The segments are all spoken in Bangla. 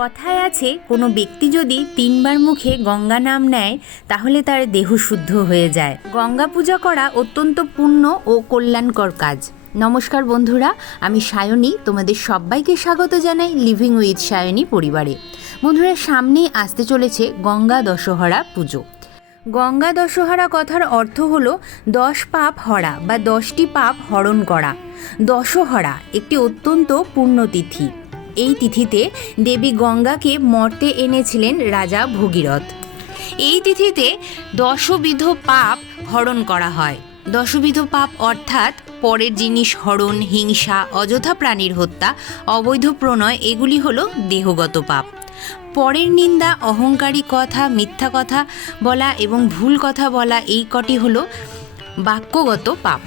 কথায় আছে, কোনো ব্যক্তি যদি তিনবার মুখে গঙ্গা নাম নেয়, তাহলে তার দেহ শুদ্ধ হয়ে যায়। গঙ্গা পূজা করা অত্যন্ত পূর্ণ ও কল্যাণকর কাজ। নমস্কার বন্ধুরা, আমি সায়নী, তোমাদের সবাইকে স্বাগত জানাই লিভিং উইথ সায়নী পরিবারে। বন্ধুরা, সামনেই আসতে চলেছে গঙ্গা দশহরা পুজো। গঙ্গা দশহরা কথার অর্থ হলো দশ পাপ হরা বা দশটি পাপ হরণ করা। দশহরা একটি অত্যন্ত পুণ্যতিথি। এই তিথিতে দেবী গঙ্গাকে মর্তে এনেছিলেন রাজা ভগীরথ। এই তিথিতে দশবিধ পাপ হরণ করা হয়। দশবিধ পাপ অর্থাৎ পরের জিনিস হরণ, হিংসা, অযথা প্রাণীর হত্যা, অবৈধ প্রণয়, এগুলি হলো দেহগত পাপ। পরের নিন্দা, অহংকারী কথা, মিথ্যা কথা বলা এবং ভুল কথা বলা এই কটি হলো বাক্যগত পাপ।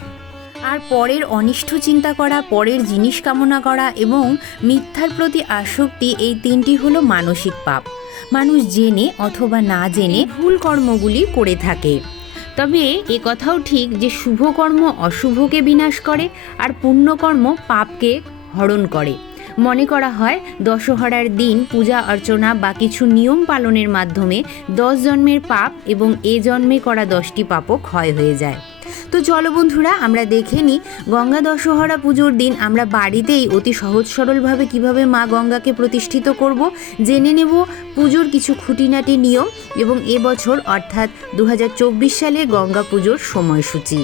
আর পরের অনিষ্ট চিন্তা করা, পরের জিনিস কামনা করা এবং মিথ্যার প্রতি আসক্তি, এই তিনটি হলো মানসিক পাপ। মানুষ জেনে অথবা না জেনে ভুল কর্মগুলি করে থাকে। তবে এ কথাও ঠিক যে শুভকর্ম অশুভকে বিনাশ করে আর পুণ্যকর্ম পাপকে হরণ করে। মনে করা হয়, দশহরার দিন পূজা অর্চনা বা কিছু নিয়ম পালনের মাধ্যমে দশ জন্মের পাপ এবং এ জন্মে করা দশটি পাপও ক্ষয় হয়ে যায়। তো চলো বন্ধুরা, আমরা দেখে নিই গঙ্গা দশহরা পুজোর দিন আমরা বাড়িতেই অতি সহজ সরলভাবে কীভাবে মা গঙ্গাকে প্রতিষ্ঠিত করব, জেনে নেব পুজোর কিছু খুঁটিনাটি নিয়ম এবং এবছর অর্থাৎ দু হাজার চব্বিশ সালে গঙ্গা পুজোর সময়সূচি।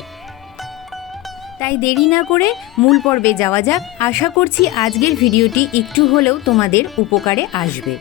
তাই দেরি না করে মূল পর্বে যাওয়া যাক। আশা করছি আজকের ভিডিওটি একটু হলেও তোমাদের উপকারে আসবে।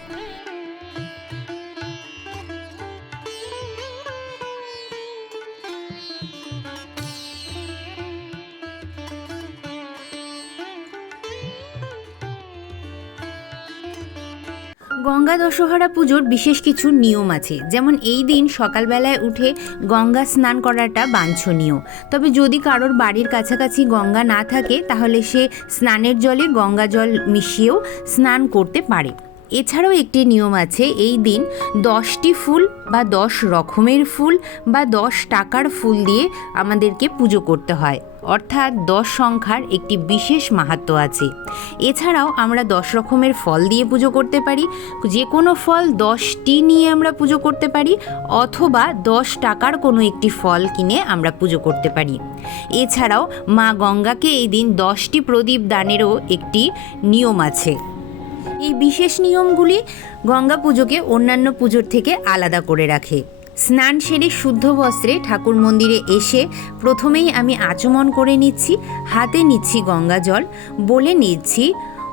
গঙ্গা দশহরা পুজোর বিশেষ কিছু নিয়ম আছে। যেমন এই দিন সকালবেলায় উঠে গঙ্গা স্নান করাটা বাঞ্ছনীয়। তবে যদি কারোর বাড়ির কাছাকাছি গঙ্গা না থাকে, তাহলে সে স্নানের জলে গঙ্গা জল মিশিয়েও স্নান করতে পারে। এছাড়াও একটি নিয়ম আছে, এই দিন দশটি ফুল বা দশ রকমের ফুল বা দশ টাকার ফুল দিয়ে আমাদেরকে পুজো করতে হয়। অর্থাৎ দশ সংখ্যার একটি বিশেষ মাহাত্ম আছে। এছাড়াও আমরা দশ রকমের ফল দিয়ে পুজো করতে পারি। যে কোনো ফল দশটি নিয়ে আমরা পুজো করতে পারি অথবা দশ টাকার কোনো একটি ফল কিনে আমরা পুজো করতে পারি। এছাড়াও মা গঙ্গাকে এই দিন দশটি প্রদীপ দানেরও একটি নিয়ম আছে। এই বিশেষ নিয়মগুলি গঙ্গা পুজোকে অন্যান্য পুজোর থেকে আলাদা করে রাখে। স্নান সেরে শুদ্ধ বস্ত্রে ঠাকুর মন্দিরে এসে প্রথমেই আমি আচমন করে নিচ্ছি, হাতে নিচ্ছি গঙ্গা জল, বলে নিচ্ছি,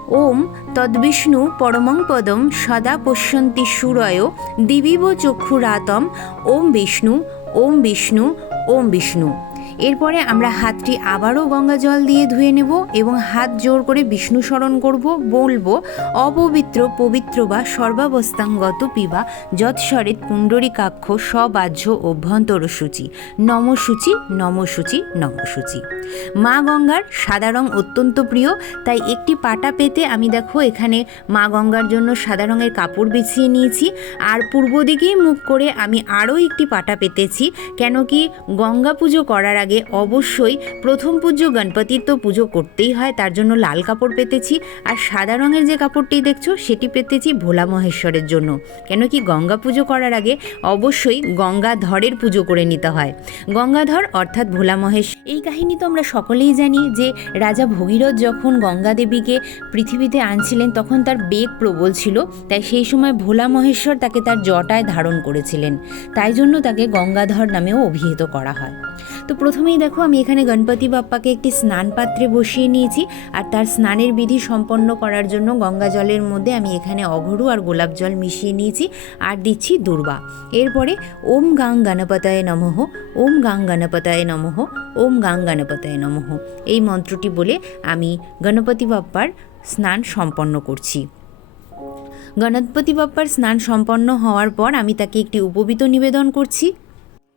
ওম তদ্বিষ্ণু পরমং পদম সদা পশ্যন্তি সুরয় দিবিব চক্ষুরাতম, ওম বিষ্ণু ওম বিষ্ণু ওম বিষ্ণু। এরপরে আমরা হাতটি আবারও গঙ্গা জল দিয়ে ধুয়ে নেব এবং হাত জোর করে বিষ্ণু স্মরণ করব, বলব, অপবিত্র, পবিত্র বা সর্বাবস্থাঙ্গত পিবা যৎসরিত পুণ্ডরিকাক্ষ সবাহ্য অভ্যন্তর সূচি, নমসূচি নমসূচি নমসূচি। মা গঙ্গার সাদা রং অত্যন্ত প্রিয়, তাই একটি পাটা পেতে আমি দেখো এখানে মা গঙ্গার জন্য সাদা রঙের কাপড় বিছিয়ে নিয়েছি, আর পূর্ব দিকেই মুখ করে আমি আরও একটি পাটা পেতেছি, কেন কি গঙ্গা পুজো করার আগে অবশ্যই প্রথম পুজো গণপতির তো পুজো করতেই হয়, তার জন্য লাল কাপড় পেতেছি আর সাদা রঙের যে কাপড়টি দেখছ, সেটি পেতেছি ভোলা মহেশ্বরের জন্য। কেন কি গঙ্গা পুজো করার আগে অবশ্যই গঙ্গাধরের পুজো করে নিতে হয়। গঙ্গাধর অর্থাৎ ভোলা মহেশ এই কাহিনী তো আমরা সকলেই জানি যে রাজা ভগীরথ যখন গঙ্গা দেবীকে পৃথিবীতে আনছিলেন, তখন তার বেগ প্রবল ছিল। তাই সেই সময় ভোলা মহেশ্বর তাকে তার জটায় ধারণ করেছিলেন। তাই জন্য তাকে গঙ্গাধর নামেও অভিহিত করা হয়। তো প্রথমেই দেখো, আমি এখানে গণপতি বাপ্পাকে একটি স্নান পাত্রে বসিয়ে নিয়েছি আর তার স্নানের বিধি সম্পন্ন করার জন্য গঙ্গা জলের মধ্যে আমি এখানে অঘরু আর গোলাপ জল মিশিয়ে নিয়েছি আর দিচ্ছি দুর্বা। এরপরে ওম গাং গণপতায় নমঃ। ওম গাং গণপতায় নমঃ, ওম গাং গণপতায় নমঃ। এই মন্ত্রটি বলে আমি গণপতি বাপ্পার স্নান সম্পন্ন করছি। গণপতি বাপ্পার স্নান সম্পন্ন হওয়ার পর আমি তাকে একটি উপবিত নিবেদন করছি।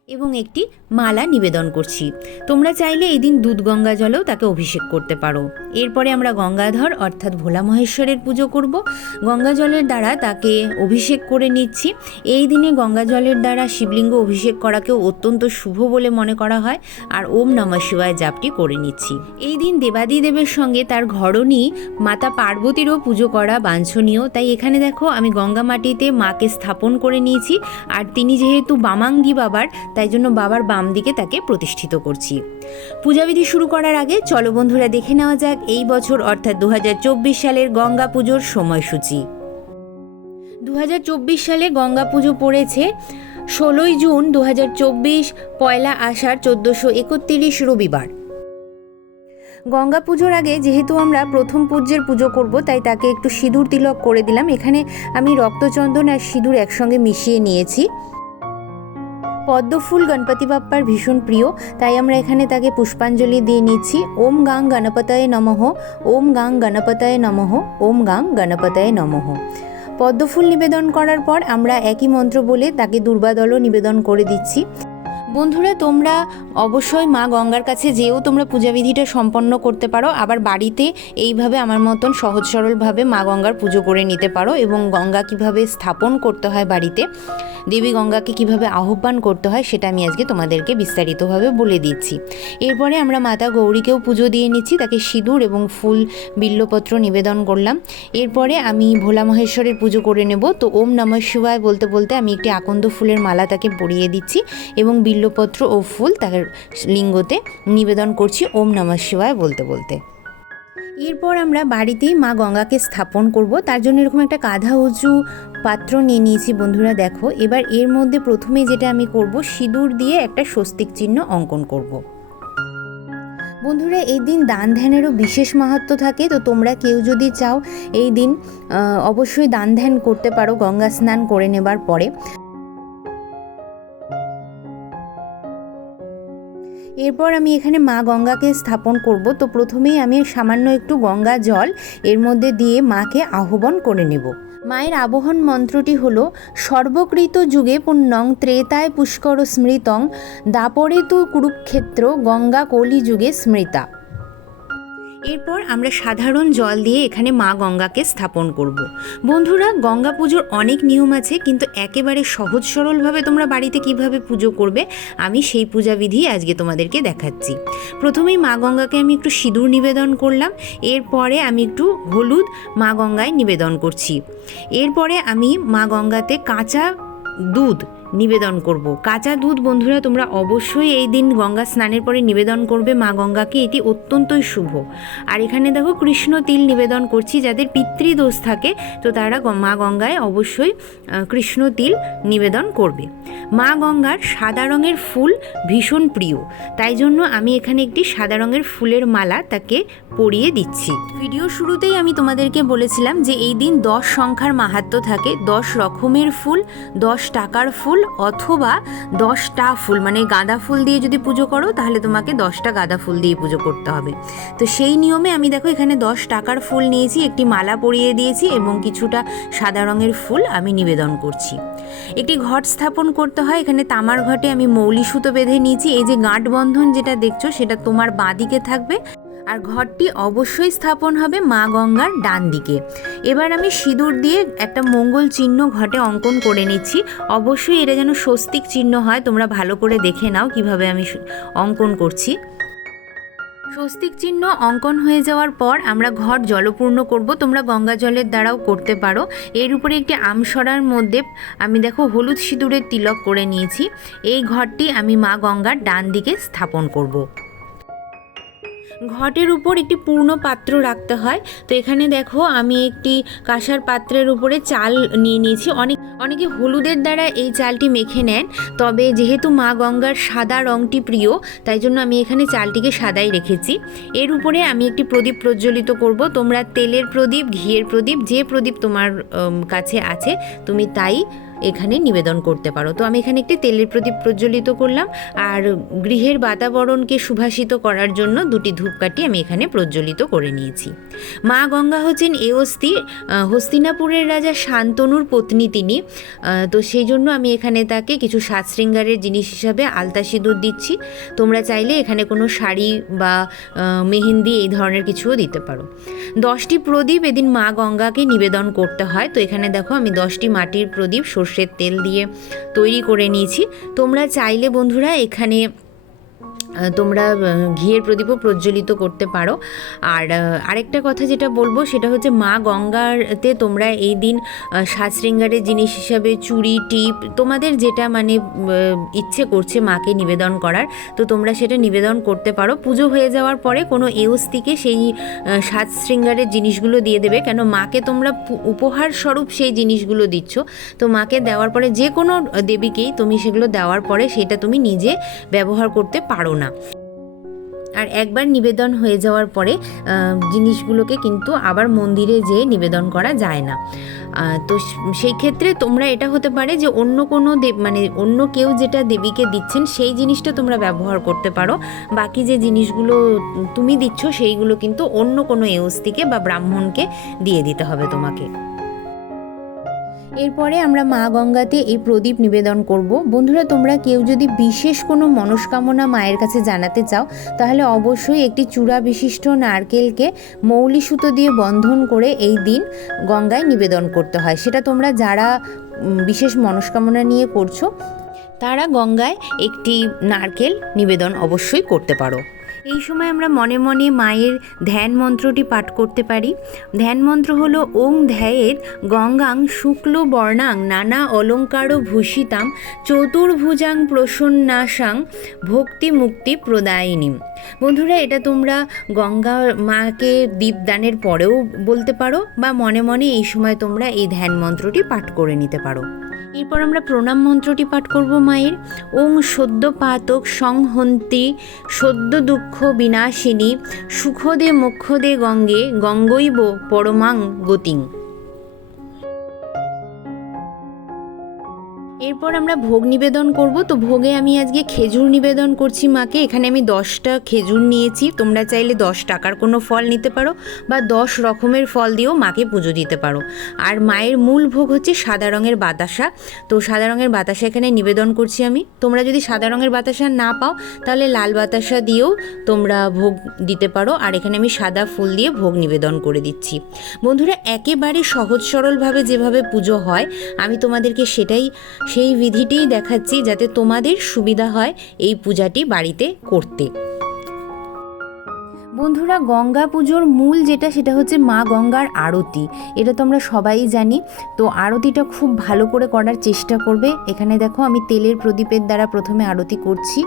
এবং একটি মালা নিবেদন করছি। তোমরা চাইলে এই দিন দুধ গঙ্গা জলেও তাকে অভিষেক করতে পারো। এরপরে আমরা গঙ্গাধর অর্থাৎ ভোলা মহেশ্বরের পুজো করব। গঙ্গা জলের দ্বারা তাকে অভিষেক করে নিচ্ছি। এই দিনে গঙ্গা জলের দ্বারা শিবলিঙ্গ অভিষেক করাকেও অত্যন্ত শুভ বলে মনে করা হয় আর ওম নমঃ শিবায় জাপটি করে নিচ্ছি। এই দিন দেবাদিদেবের সঙ্গে তার ঘরণী মাতা পার্বতীরও পুজো করা বাঞ্ছনীয়। তাই এখানে দেখো আমি গঙ্গা মাটিতে মাকে স্থাপন করে নিয়েছি। আর তিনি যেহেতু বামাঙ্গি বাবার তাই জন্য বাবার বাম দিকে তাকে প্রতিষ্ঠিত করছি। পূজাবিধি শুরু করার আগে চলো বন্ধুরা দেখে নেওয়া যাক এই বছর অর্থাৎ দু হাজার চব্বিশ সালের গঙ্গা পুজোর সময়সূচি। দু হাজার চব্বিশ সালে গঙ্গা পুজো পড়েছে ষোলোই জুন দু হাজার চব্বিশ, পয়লা আষাঢ় চোদ্দোশো একত্রিশ রবিবার। গঙ্গা পুজোর আগে যেহেতু আমরা প্রথম পূজ্যের পুজো করব, তাই তাকে একটু সিঁদুর তিলক করে দিলাম। এখানে আমি রক্তচন্দন আর সিঁদুর একসঙ্গে মিশিয়ে নিয়েছি। পদ্মফুল গণপতি বাপ্পার ভীষণ প্রিয়, তাই আমরা এখানে তাকে পুষ্পাঞ্জলি দিয়ে নিচ্ছি। ওম গাং গণপতায় নমঃ, ওম গাং গণপতায় নমঃ, ওম গাং গণপতায় নমঃ। পদ্মফুল নিবেদন করার পর আমরা একই মন্ত্র বলে তাকে দুর্বাদলও নিবেদন করে দিচ্ছি। বন্ধুরা, তোমরা অবশ্যই মা গঙ্গার কাছে যেও তোমরা পূজাবিধিটা সম্পন্ন করতে পারো। আবার বাড়িতে এইভাবে আমার মতন সহজ সরলভাবে মা গঙ্গার পুজো করে নিতে পারো এবং গঙ্গা কীভাবে স্থাপন করতে হয় বাড়িতে, দেবী গঙ্গাকে কীভাবে আহ্বান করতে হয় সেটা আমি আজকে তোমাদেরকে বিস্তারিতভাবে বলে দিচ্ছি। এরপরে আমরা মাতা গৌরীকেও পুজো দিয়ে নিচ্ছি, তাকে সিঁদুর এবং ফুল বিল্লপত্র নিবেদন করলাম। এরপরে আমি ভোলা মহেশ্বরের পুজো করে নেব। তো ওম নমঃ শিবায় বলতে বলতে আমি একটি আকন্দ ফুলের মালা তাকে পরিয়ে দিচ্ছি এবং বিল্লপত্র ও ফুল তার লিঙ্গতে নিবেদন করছি ওম নমঃ শিবায় বলতে বলতে। এরপর আমরা বাড়িতেই মা গঙ্গাকে স্থাপন করব। তার জন্য এরকম একটা কাঁধা উঁচু পাত্র নিয়ে নিয়েছি বন্ধুরা দেখো। এবার এর মধ্যে প্রথমে যেটা আমি করব, সিঁদুর দিয়ে একটা স্বস্তিক চিহ্ন অঙ্কন করব। বন্ধুরা, এই দিন দান ধ্যানেরও বিশেষ মাহাত্ম থাকে। তো তোমরা কেউ যদি চাও, এই দিন অবশ্যই দান ধ্যান করতে পারো, গঙ্গা স্নান করে নেবার পরে। এরপর আমি এখানে মা গঙ্গাকে স্থাপন করব। তো প্রথমেই আমি সামান্য একটু গঙ্গা জল, এর মধ্যে দিয়ে মাকে আহ্বান করে নেব। মায়ের আবহন মন্ত্রটি হল, সর্বকৃত যুগে পুণ্যং ত্রেতায় পুষ্কর স্মৃতং দাপরে তু কুরুক্ষেত্র গঙ্গা কলিযুগে স্মৃতা। এরপর আমরা সাধারণ জল দিয়ে এখানে মা গঙ্গাকে স্থাপন করব। বন্ধুরা, গঙ্গা পুজোর অনেক নিয়ম আছে, কিন্তু একেবারে সহজ সরলভাবে তোমরা বাড়িতে কীভাবে পুজো করবে, আমি সেই পূজাবিধি আজকে তোমাদেরকে দেখাচ্ছি প্রথমেই মা গঙ্গাকে আমি একটু সিঁদুর নিবেদন করলাম, এরপরে আমি একটু হলুদ মা গঙ্গায় নিবেদন করছি এরপরে আমি মা গঙ্গাতে কাঁচা দুধ নিবেদন করব। কাঁচা দুধ, বন্ধুরা, তোমরা অবশ্যই এই দিন গঙ্গা স্নানের পরে নিবেদন করবে মা গঙ্গাকে। এটি অত্যন্তই শুভ। আর এখানে দেখো, কৃষ্ণ তিল নিবেদন করছি, যাদের পিতৃদোষ থাকে, তো তারা মা গঙ্গায় অবশ্যই কৃষ্ণ তিল নিবেদন করবে। মা গঙ্গার সাদা রঙের ফুল ভীষণ প্রিয়। তাই জন্য আমি এখানে একটি সাদা রঙের ফুলের মালা তাকে পরিয়ে দিচ্ছি। ভিডিও শুরুতেই আমি তোমাদেরকে বলেছিলাম যে এই দিন দশ সংখ্যার মাহাত্ম থাকে। দশ রকমের ফুল, দশ টাকার ফুল অথবা দশটা ফুল মানে গাঁদা ফুল দিয়ে যদি পুজো করো, তাহলে তোমাকে দশটা গাঁদা ফুল দিয়ে পুজো করতে হবে। তো সেই নিয়মে আমি দেখো এখানে দশ টাকার ফুল নিয়েছি, একটি মালা পরিয়ে দিয়েছি এবং কিছুটা সাদা রঙের ফুল আমি নিবেদন করছি। একটি ঘট স্থাপন করতে হয়, এখানে তামার ঘটে আমি মৌলি সুতো বেঁধে নিয়েছি। এই যে গাঁট বন্ধন যেটা দেখছ, সেটা তোমার বাঁ দিকে থাকবে। আর ঘরটি অবশ্যই স্থাপন হবে মা গঙ্গার ডান দিকে। এবার আমি সিঁদুর দিয়ে একটা মঙ্গল চিহ্ন ঘটে অঙ্কন করে নিচ্ছি। অবশ্যই এটা যেন স্বস্তিক চিহ্ন হয়, তোমরা ভালো করে দেখে নাও কীভাবে আমি অঙ্কন করছি। স্বস্তিক চিহ্ন অঙ্কন হয়ে যাওয়ার পর আমরা ঘর জলপূর্ণ করব। তোমরা গঙ্গা জলের দ্বারাও করতে পারো। এর উপরে একটি আমসরার মধ্যে আমি দেখো হলুদ সিঁদুরের তিলক করে নিয়েছি। এই ঘরটি আমি মা গঙ্গার ডান দিকে স্থাপন করব। ঘটের উপর একটি পূর্ণ পাত্র রাখতে হয়। তো এখানে দেখো, আমি একটি কাঁসার পাত্রের উপরে চাল নিয়ে নিয়েছি। অনেক, অনেকে হলুদের দ্বারা এই চালটি মেখে নেন। তবে যেহেতু মা গঙ্গার সাদা রঙটি প্রিয়, তাই জন্য আমি এখানে চালটিকে সাদাই রেখেছি। এর উপরে আমি একটি প্রদীপ প্রজ্বলিত করব। তোমরা তেলের প্রদীপ, ঘিয়ের প্রদীপ, যে প্রদীপ তোমার কাছে আছে, তুমি তাই এখানে নিবেদন করতে পারো। তো আমি এখানে একটি তেলের প্রদীপ প্রজ্বলিত করলাম আর গৃহের বাতাবরণকে সুভাষিত করার জন্য দুটি ধূপকাঠি আমি এখানে প্রজ্বলিত করে নিয়েছি। মা গঙ্গা হচ্ছেন এ অস্থি হস্তিনাপুরের রাজা শান্তনুর পত্নী তিনি। তো সেই জন্য আমি এখানে তাকে কিছু সাজ শৃঙ্গারের জিনিস হিসাবে আলতা সিঁদুর দিচ্ছি। তোমরা চাইলে এখানে কোনো শাড়ি বা মেহেন্দি এই ধরনের কিছুও দিতে পারো। দশটি প্রদীপ এদিন মা গঙ্গাকে নিবেদন করতে হয়। তো এখানে দেখো আমি দশটি মাটির প্রদীপ সর্ষের তেল দিয়ে তৈরি করে নিয়েছি। তোমরা চাইলে বন্ধুরা এখানে তোমরা ঘিয়ের প্রদীপও প্রজ্বলিত করতে পারো। আর আরেকটা কথা যেটা বলব সেটা হচ্ছে মা গঙ্গাতে তোমরা এই দিন আহ, সাজ শৃঙ্গারের জিনিস হিসাবে চুড়ি টিপ তোমাদের যেটা মানে ইচ্ছে করছে মাকে নিবেদন করার তো তোমরা সেটা নিবেদন করতে পারো। পুজো হয়ে যাওয়ার পরে কোনো এওস্তিকে সেই আহ, সাজ শৃঙ্গারের জিনিসগুলো দিয়ে দেবে। কেন মাকে তোমরা উপহার স্বরূপ সেই জিনিসগুলো দিচ্ছ। তো মাকে দেওয়ার পরে যে কোনো দেবীকেই তুমি সেগুলো দেওয়ার পরে সেটা তুমি নিজে ব্যবহার করতে পারো না। আর একবার নিবেদন হয়ে যাওয়ার পরে জিনিসগুলোকে কিন্তু আবার মন্দিরে যেয়ে নিবেদন করা যায় না। তো সেই ক্ষেত্রে তোমরা এটা হতে পারে যে অন্য কোনো দেব মানে অন্য কেউ যেটা দেবীকে দিচ্ছেন, সেই জিনিসটা তোমরা ব্যবহার করতে পারো। বাকি যে জিনিসগুলো তুমি দিচ্ছ, সেইগুলো কিন্তু অন্য কোনো এওস্তিকে বা ব্রাহ্মণকে দিয়ে দিতে হবে তোমাকে। এরপরে আমরা মা গঙ্গাতে এই প্রদীপ নিবেদন করব। বন্ধুরা, তোমরা কেউ যদি বিশেষ কোনো মনস্কামনা মায়ের কাছে জানাতে চাও, তাহলে অবশ্যই একটি চূড়া বিশিষ্ট নারকেলকে মৌলি সুতো দিয়ে বন্ধন করে এই দিন গঙ্গায় নিবেদন করতে হয়। সেটা তোমরা যারা বিশেষ মনস্কামনা নিয়ে করছ, তারা গঙ্গায় একটি নারকেল নিবেদন অবশ্যই করতে পারো। এই সময় আমরা মনে মনে মায়ের ধ্যান মন্ত্রটি পাঠ করতে পারি। ধ্যান মন্ত্র হলো ওং ধ্যায়ের গঙ্গাং শুক্ল বর্ণাং নানা অলঙ্কার ভূষিতাম চতুর্ভুজাং প্রসন্নাসাং ভক্তি মুক্তি প্রদায়িনী বন্ধুরা, এটা তোমরা গঙ্গা মাকে দীপদানের পরেও বলতে পারো বা মনে মনে এই সময় তোমরা এই ধ্যান মন্ত্রটি পাঠ করে নিতে পারো। এরপর আমরা প্রণাম মন্ত্রটি পাঠ করব, মায়ের। ওং সদ্য পাতক সংহন্তি, সদ্য দুঃখ বিনাশিনী, সুখদে মুখ্যদে গঙ্গে, গঙ্গৈব পরমাং গতিং। এরপর আমরা ভোগ নিবেদন করব। তো ভোগে আমি আজকে খেজুর নিবেদন করছি মাকে। এখানে আমি দশটা খেজুর নিয়েছি। তোমরা চাইলে দশ টাকার কোনো ফল নিতে পারো বা দশ রকমের ফল দিয়েও মাকে পুজো দিতে পারো। আর মায়ের মূল ভোগ হচ্ছে সাদা রঙের বাতাসা। তো সাদা রঙের বাতাসা এখানে নিবেদন করছি আমি। তোমরা যদি সাদা রঙের বাতাসা না পাও, তাহলে লাল বাতাসা দিয়েও তোমরা ভোগ দিতে পারো। আর এখানে আমি সাদা ফুল দিয়ে ভোগ নিবেদন করে দিচ্ছি। বন্ধুরা, একেবারে সহজ সরলভাবে যেভাবে পুজো হয়, আমি তোমাদেরকে সেটাই, সেই বিধিটিই দেখাচ্ছি যাতে তোমাদের সুবিধা হয় এই পূজাটি বাড়িতে করতে। বন্ধুরা, গঙ্গা পুজোর মূল যেটা, সেটা হচ্ছে মা গঙ্গার আরতি। এটা তো আমরা সবাই জানি। তো আরতিটা খুব ভালো করে করার চেষ্টা করবে। এখানে দেখো, আমি তেলের প্রদীপের দ্বারা প্রথমে আরতি করছি।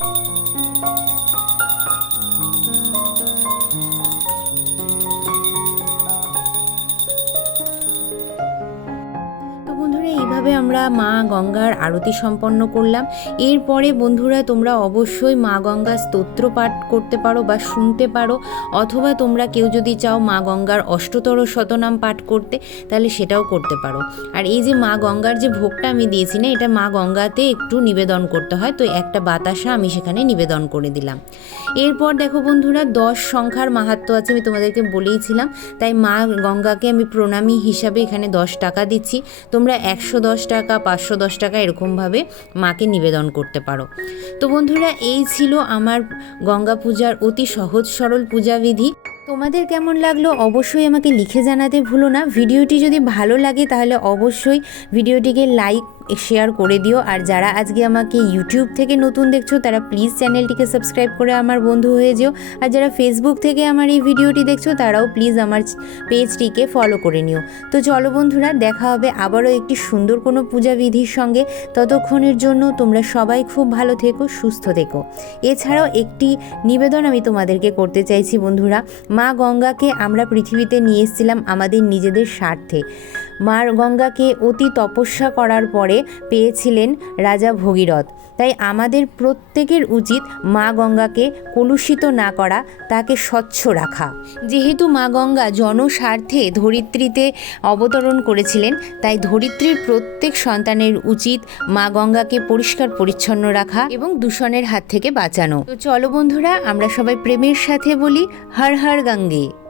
তো এইভাবে আমরা মা গঙ্গার আরতি সম্পন্ন করলাম, এরপরে বন্ধুরা তোমরা অবশ্যই মা গঙ্গা স্তোত্র পাঠ করতে পারো বা শুনতে পারো, অথবা তোমরা কেউ যদি চাও মা গঙ্গার অষ্টতর শতনাম পাঠ করতে, তাহলে সেটাও করতে পারো। আর এই যে মা গঙ্গার যে ভোগটা আমি দিয়েছি না, এটা মা গঙ্গাতে একটু নিবেদন করতে হয়, তো একটা বাতাসা আমি সেখানে নিবেদন করে দিলাম। এরপর দেখো বন্ধুরা, দশ সংখ্যার মাহাত্ম আছে, আমি তোমাদেরকে বলেইছিলাম, তাই মা গঙ্গাকে আমি প্রণামী হিসাবে এখানে দশ টাকা দিচ্ছি। তোমরা একশো দশ টাকা, পাঁচশো দশ টাকা এরকমভাবে মাকে নিবেদন করতে পারো। তো বন্ধুরা, এই ছিল আমার গঙ্গা পূজার অতি সহজ সরল পূজাবিধি তোমাদের কেমন লাগল অবশ্যই আমাকে লিখে জানাতে ভুলো না। ভিডিওটি যদি ভালো লাগে তাহলে অবশ্যই ভিডিওটিকে লাইক শেয়ার করে দিও। আর যারা আজকে আমাকে ইউটিউব থেকে নতুন দেখছ, তারা প্লিজ চ্যানেলটিকে সাবস্ক্রাইব করে আমার বন্ধু হয়ে যেও। আর যারা ফেসবুক থেকে আমার এই ভিডিওটি দেখছ, তারাও প্লিজ আমার পেজটিকে ফলো করে নিও। তো চলো বন্ধুরা, দেখা হবে আবারও একটি সুন্দর কোনো পূজা বিধির সঙ্গে। ততক্ষণের জন্য তোমরা সবাই খুব ভালো থেকো, সুস্থ থেকো। এছাড়াও একটি নিবেদন আমি তোমাদেরকে করতে চাইছি বন্ধুরা। মা গঙ্গাকে আমরা পৃথিবীতে নিয়ে এসেছিলাম আমাদের নিজেদের স্বার্থে। মা গঙ্গাকে অতি তপস্যা করার পরে পেয়েছিলেন রাজা ভগীরথ। তাই আমাদের প্রত্যেকের উচিত মা গঙ্গাকে কলুষিত না করা, তাকে স্বচ্ছ রাখা। যেহেতু মা গঙ্গা জনস্বার্থে ধরিত্রীতে অবতরণ করেছিলেন, তাই ধরিত্রীর প্রত্যেক সন্তানের উচিত মা গঙ্গাকে পরিষ্কার পরিচ্ছন্ন রাখা এবং দূষণের হাত থেকে বাঁচানো। তো চলো বন্ধুরা, আমরা সবাই প্রেমের সাথে বলি, হর হর গঙ্গে।